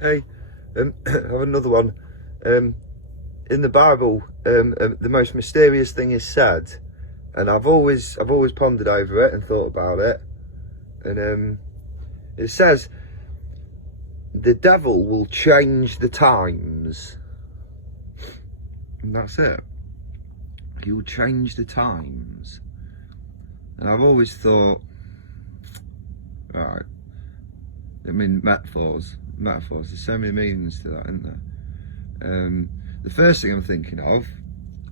Hey, I have another one. In the Bible, the most mysterious thing is said, and I've always pondered over it and thought about it. And it says the devil will change the times, and that's it. He will change the times, and I've always thought, right. I mean, metaphors. There's so many meanings to that, isn't there? The first thing I'm thinking of,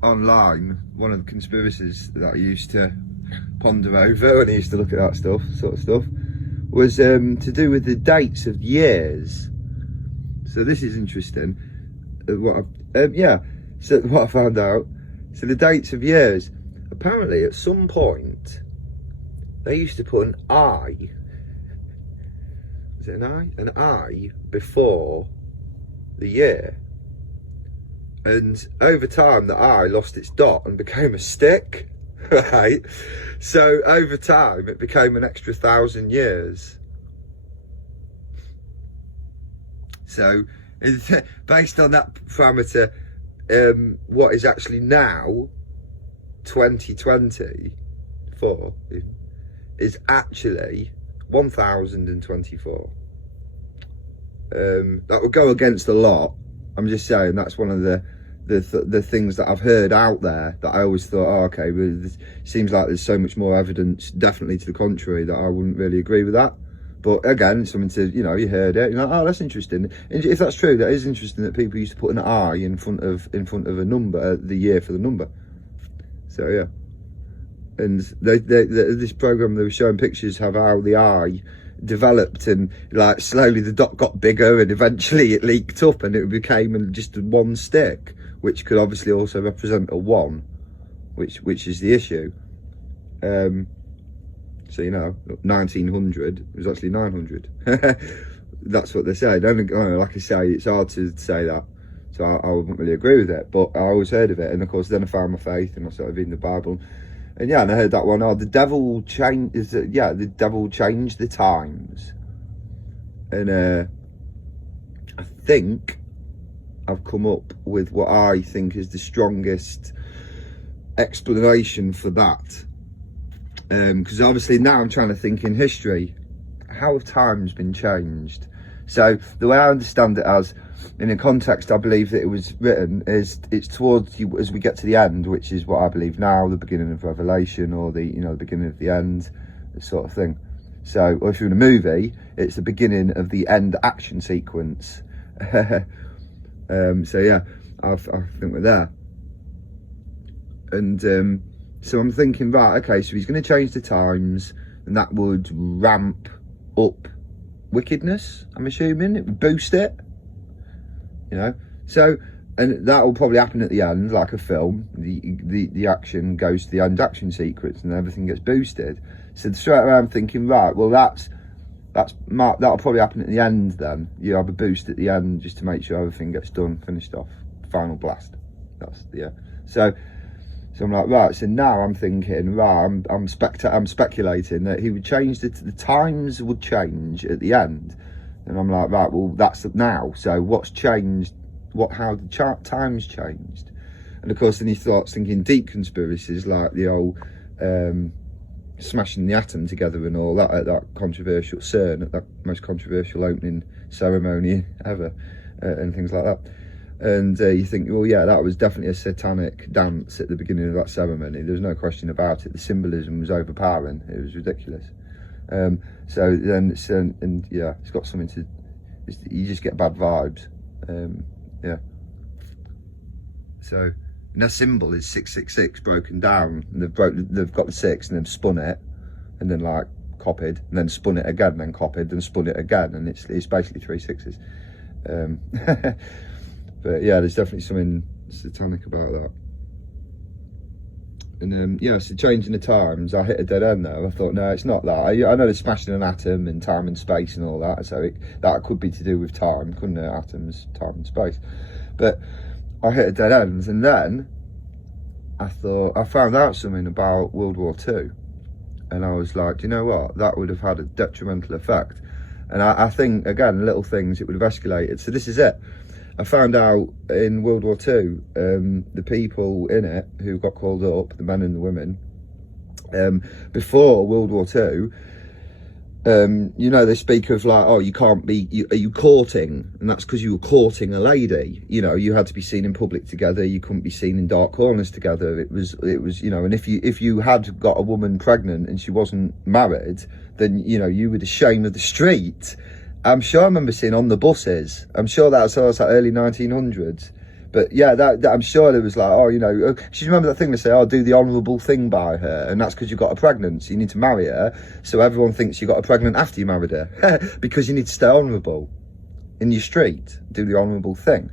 online, one of the conspiracies that I used to ponder over when I used to look at that sort of stuff, was to do with the dates of years. So this is interesting. So what I found out. So the dates of years. Apparently, at some point, they used to put an I. Is it an I? An I before the year. And over time, the I lost its dot and became a stick, right? So over time, it became an extra 1,000 years. So based on that parameter, what is actually now 2024 is actually 1024. That would go against a lot. I'm just saying that's one of the things that I've heard out there that I always thought, oh, okay, well, it seems like there's so much more evidence definitely to the contrary that I wouldn't really agree with that. But again, it's something to, you heard it, you're like, oh, that's interesting. And if that's true, that is interesting that people used to put an I in front of a number, the year for the number. So yeah. And this program, they were showing pictures of how the eye developed, and like slowly the dot got bigger, and eventually it leaked up and it became just one stick, which could obviously also represent a 1, which is the issue. So 1900 was actually 900. That's what they say. Like I say, it's hard to say that, so I wouldn't really agree with it, but I always heard of it. And of course, then I found my faith and I started reading the Bible. And yeah, and I heard that one. Oh, the devil will change. The devil will change the times. And I think I've come up with what I think is the strongest explanation for that. Because obviously now I'm trying to think in history, how have times been changed? So the way I understand it, as in a context I believe that it was written, is it's towards you as we get to the end, which is what I believe now, the beginning of Revelation, or the the beginning of the end, this sort of thing. So, or if you're in a movie, it's the beginning of the end action sequence. So yeah, I think we're there. And so I'm thinking, right, okay, so he's going to change the times, and that would ramp up wickedness, I'm assuming. It would boost it, so, and that will probably happen at the end, like a film. The action goes to the end action sequence and everything gets boosted. So straight away I'm thinking, right, well that'll probably happen at the end. Then you have a boost at the end just to make sure everything gets done, finished off, final blast. So I'm like, right, so now I'm thinking, right, I'm speculating that he would change the times would change at the end. And I'm like, right, well, that's now. So what's changed? How the times changed? And of course, then he starts thinking deep conspiracies, like the old smashing the atom together and all that at that controversial CERN, at that most controversial opening ceremony ever, and things like that. And you think, well, yeah, that was definitely a satanic dance at the beginning of that ceremony. There's no question about it. The symbolism was overpowering. It was ridiculous. So then, it's got something to. You just get bad vibes. Yeah. So and their symbol is 666 broken down, and they've got the 6 and they've spun it, and then like copied, and then spun it again, and then copied, and spun it again, and it's basically 3 6s. But yeah, there's definitely something satanic about that. And so changing the times, I hit a dead end there. I thought, no, it's not that. I know they're smashing an atom and time and space and all that, so that could be to do with time, couldn't it? Atoms, time and space. But I hit a dead end, and then I found out something about World War II, and I was like, do you know what? That would have had a detrimental effect. And I think, again, little things, it would have escalated. So this is it. I found out in World War II, the people in it who got called up, the men and the women, before World War II, you know, they speak of like, oh, you can't be, are you courting? And that's because you were courting a lady. You know, you had to be seen in public together. You couldn't be seen in dark corners together. It was, you know, and if you had got a woman pregnant and she wasn't married, then, you know, you were the shame of the street. I'm sure I remember seeing on the buses. I'm sure that was like early 1900s. But yeah, that I'm sure there was like, oh, you know, do you remember that thing they say, oh, do the honourable thing by her? And that's because you got her pregnant, so you need to marry her. So everyone thinks you got her pregnant after you married her. Because you need to stay honourable in your street, do the honourable thing.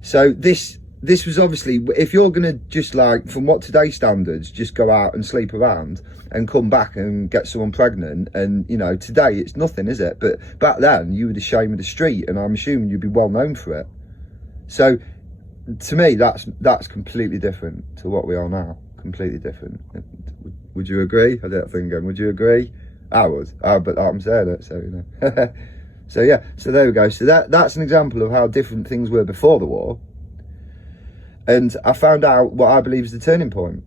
So this was obviously, if you're going to just like, from what today's standards, just go out and sleep around and come back and get someone pregnant, and, you know, today it's nothing, is it? But back then, you were the shame of the street, and I'm assuming you'd be well known for it. So, to me, that's completely different to what we are now. Completely different. Would you agree? I don't think again. Would you agree? I would. But I'm saying it, so you know. So yeah. So there we go. So that's an example of how different things were before the war. And I found out what I believe is the turning point.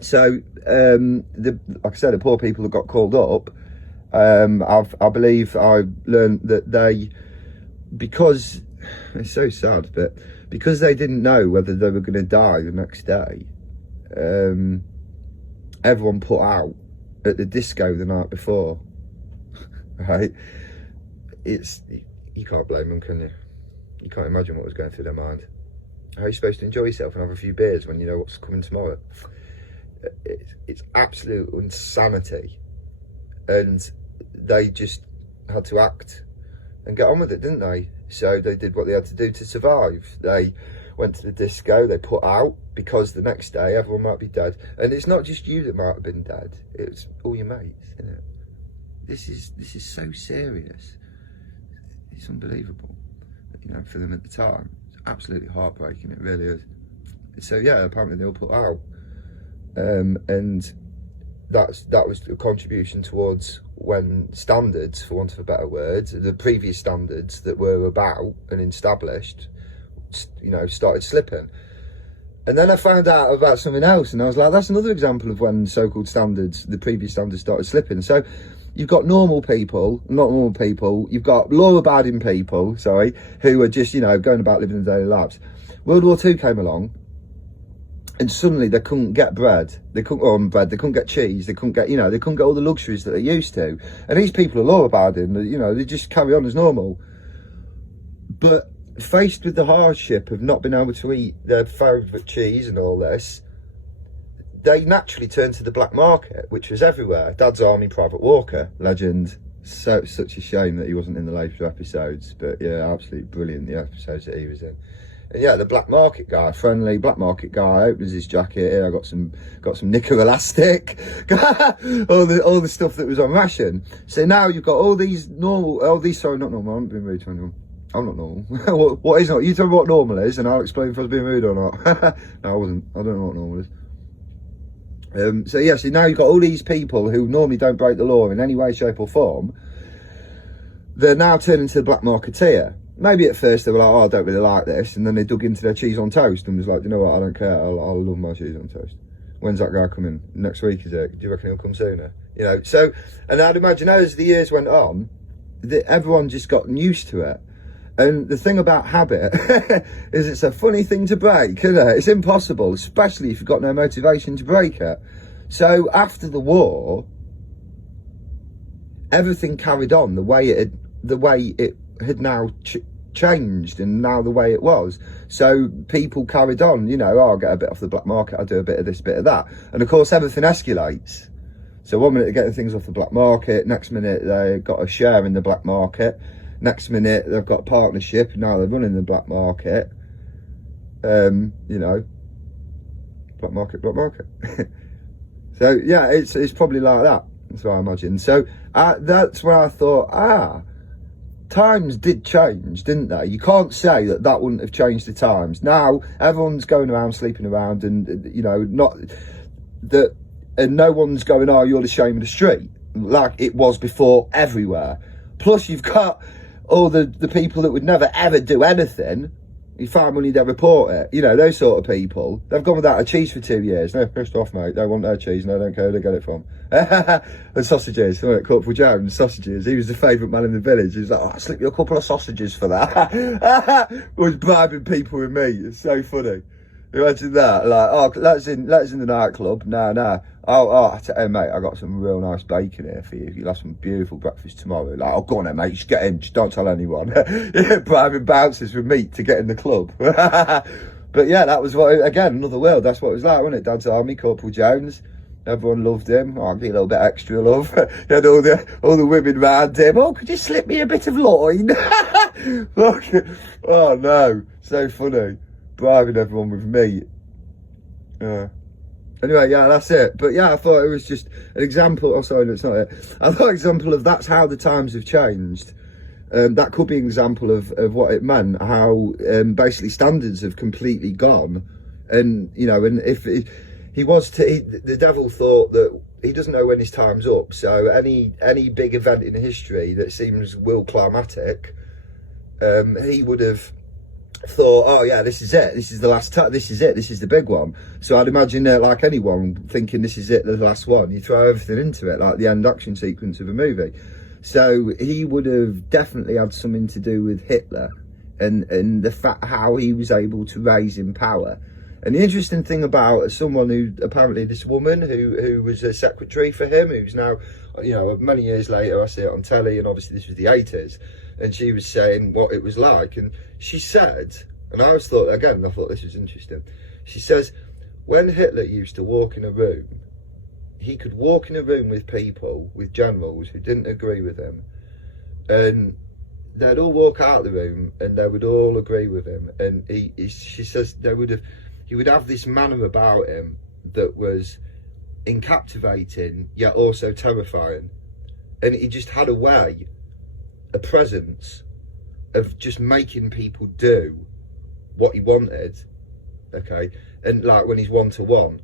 So, like I said, the poor people that got called up. I believe I learned that they, because. It's so sad, but because they didn't know whether they were going to die the next day, everyone put out at the disco the night before. Right? You can't blame them, can you? You can't imagine what was going through their mind. How are you supposed to enjoy yourself and have a few beers when you know what's coming tomorrow? It's absolute insanity, and they just had to act and get on with it, didn't they? So they did what they had to do to survive. They went to the disco, they put out, because the next day everyone might be dead. And it's not just you that might have been dead, it's all your mates, isn't it? This is so serious. It's unbelievable, you know, for them at the time. It's absolutely heartbreaking, it really is. So yeah, apparently they all put out. And that was a contribution towards when standards, for want of a better word, the previous standards that were about and established, you know, started slipping. And then I found out about something else, and I was like, that's another example of when so-called standards, the previous standards, started slipping. So you've got normal people, not normal people, you've got law-abiding people, sorry, who are just, you know, going about living their daily lives. World War II came along, and suddenly they couldn't get bread. They couldn't they couldn't get cheese. They couldn't get, you know, they couldn't get all the luxuries that they used to. And these people are law-abiding. You know, they just carry on as normal. But faced with the hardship of not being able to eat their favourite cheese and all this, they naturally turned to the black market, which was everywhere. Dad's Army, Private Walker, legend. So such a shame that he wasn't in the later episodes. But yeah, absolutely brilliant, the episodes that he was in. And yeah, the black market guy, friendly black market guy, opens his jacket. Here, I got some knicker elastic, all the stuff that was on ration. So now you've got all these sorry, not normal. I'm being rude to anyone. I'm not normal. What is not? You tell me what normal is, and I'll explain if I was being rude or not. No, I wasn't. I don't know what normal is. So yeah, so now you've got all these people who normally don't break the law in any way, shape, or form. They're now turning to the black marketeer. Maybe at first they were like, oh, I don't really like this, and then they dug into their cheese on toast and was like, you know what, I don't care, I'll love my cheese on toast. When's that guy coming? Next week, is it? Do you reckon he'll come sooner? You know, so, and I'd imagine as the years went on, everyone just got used to it. And the thing about habit is it's a funny thing to break, isn't it? It's impossible, especially if you've got no motivation to break it. So after the war, everything carried on the way it had now changed, and now the way it was. So people carried on, you know, oh, I'll get a bit off the black market, I'll do a bit of this, bit of that. And of course everything escalates. So one minute they're getting things off the black market, next minute they've got a share in the black market, next minute they've got a partnership, now they're running the black market. You know, black market. So yeah, it's probably like that. That's what I imagine. So that's where I thought, times did change, didn't they? You can't say that wouldn't have changed the times. Now everyone's going around, sleeping around, and you know, and no one's going, oh, you're the shame of the street, like it was before everywhere. Plus you've got all the people that would never ever do anything. You find money, they report it. You know, those sort of people. They've gone without a cheese for 2 years. No, pissed off, mate. Don't want no cheese. No, don't care where they get it from. And sausages. Corporal Jones, sausages. He was the favourite man in the village. He was like, oh, I'll slip you a couple of sausages for that. Was bribing people with meat. It's so funny. Imagine that. Like, oh, let's in the nightclub. Nah. Hey, mate, I got some real nice bacon here for you. You'll have some beautiful breakfast tomorrow. Like, oh, go on then, mate. Just get in. Just don't tell anyone. Bribing bouncers with meat to get in the club. But yeah, that was what, again, another world. That's what it was like, wasn't it? Dad's Army, Corporal Jones. Everyone loved him. Oh, I'll get a little bit extra love. He had all the women round him. Oh, could you slip me a bit of loin? Look, oh no, so funny. Bribing everyone with meat. Yeah. Anyway, yeah, that's it. But yeah, I thought it was just an example. Oh, sorry, that's not it. I thought an example of that's how the times have changed. That could be an example of what it meant, how basically standards have completely gone. And, you know, and if the devil thought that he doesn't know when his time's up. So any big event in history that seems climatic, he would have thought, oh yeah, this is it, this is the last time, this is it, this is the big one. So I'd imagine like anyone thinking this is it, the last one, you throw everything into it, like the end action sequence of a movie. So he would have definitely had something to do with Hitler and the fact how he was able to raise in power. And the interesting thing about someone who apparently, this woman who was a secretary for him, who's now, you know, many years later, I see it on telly, and obviously this was the 80s, and she was saying what it was like, and she said, and I always thought, again, I thought this was interesting, she says, when Hitler used to walk in a room, he could walk in a room with people, with generals who didn't agree with him, and they'd all walk out of the room and they would all agree with him, and she says he would have this manner about him that was captivating yet also terrifying, and he just had a presence of just making people do what he wanted, okay, and like when he's one-to-one.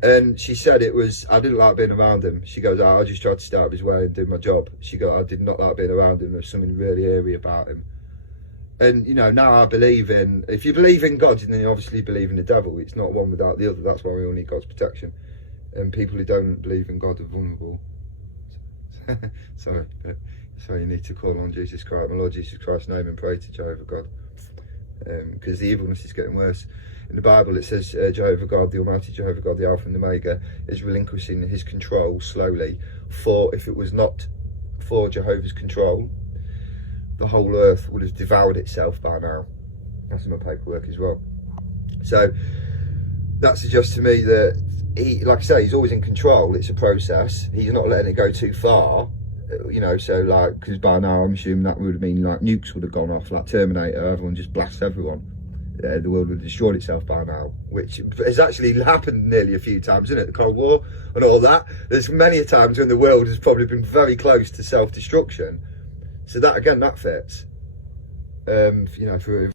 And she said it was, I didn't like being around him. She goes, I just tried to stay out of his way and do my job. She goes, I did not like being around him. There's something really eerie about him. And, you know, now I believe in, if you believe in God, then you obviously believe in the devil. It's not one without the other. That's why we all need God's protection. And people who don't believe in God are vulnerable. Sorry, you need to call on Jesus Christ, my Lord Jesus Christ's name, and pray to Jehovah God. Because the evilness is getting worse. In the Bible it says Jehovah God, the Almighty Jehovah God, the Alpha and the Omega, is relinquishing his control slowly. For if it was not for Jehovah's control, the whole earth would have devoured itself by now. That's in my paperwork as well. So that suggests to me that he, like I say, he's always in control. It's a process. He's not letting it go too far. You know, so like, because by now I'm assuming that would have been like nukes would have gone off, like Terminator, everyone just blasts everyone. The world would have destroyed itself by now, which has actually happened nearly a few times, isn't it? The Cold War and all that. There's many times when the world has probably been very close to self-destruction. So that, again, that fits. You know, for